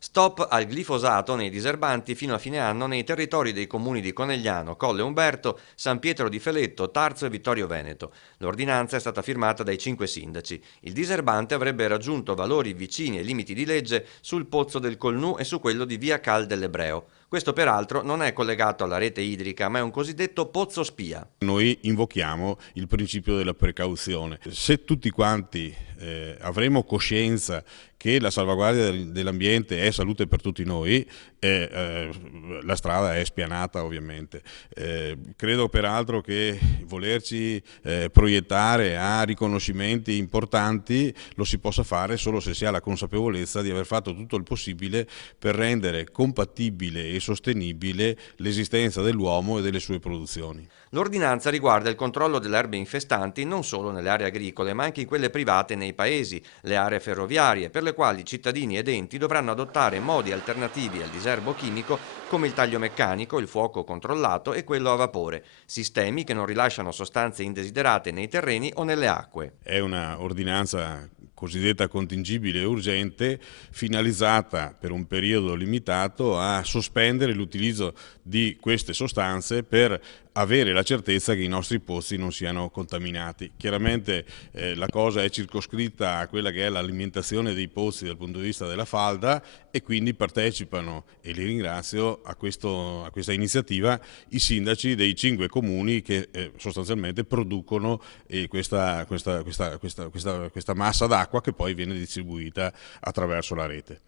Stop al glifosato nei diserbanti fino a fine anno nei territori dei comuni di Conegliano, Colle Umberto, San Pietro di Feletto, Tarzo e Vittorio Veneto. L'ordinanza è stata firmata dai 5 sindaci. Il diserbante avrebbe raggiunto valori vicini ai limiti di legge sul pozzo del Colnù e su quello di via Cal dell'Ebreo. Questo peraltro non è collegato alla rete idrica, ma è un cosiddetto pozzo spia. Noi invochiamo il principio della precauzione. Se tutti quanti avremo coscienza che la salvaguardia dell'ambiente è salute per tutti noi, la strada è spianata ovviamente. Credo peraltro che volerci proiettare a riconoscimenti importanti lo si possa fare solo se si ha la consapevolezza di aver fatto tutto il possibile per rendere compatibile e sostenibile l'esistenza dell'uomo e delle sue produzioni. L'ordinanza riguarda il controllo delle erbe infestanti non solo nelle aree agricole, ma anche in quelle private nei paesi, le aree ferroviarie, per le quali cittadini ed enti dovranno adottare modi alternativi al diserbo chimico come il taglio meccanico, il fuoco controllato e quello a vapore, sistemi che non rilasciano sostanze indesiderate nei terreni o nelle acque. È una ordinanza cosiddetta contingibile e urgente, finalizzata per un periodo limitato a sospendere l'utilizzo di queste sostanze per avere la certezza che i nostri pozzi non siano contaminati. Chiaramente la cosa è circoscritta a quella che è l'alimentazione dei pozzi dal punto di vista della falda e quindi partecipano, e li ringrazio, a questa iniziativa i sindaci dei 5 comuni che sostanzialmente producono questa massa d'acqua che poi viene distribuita attraverso la rete.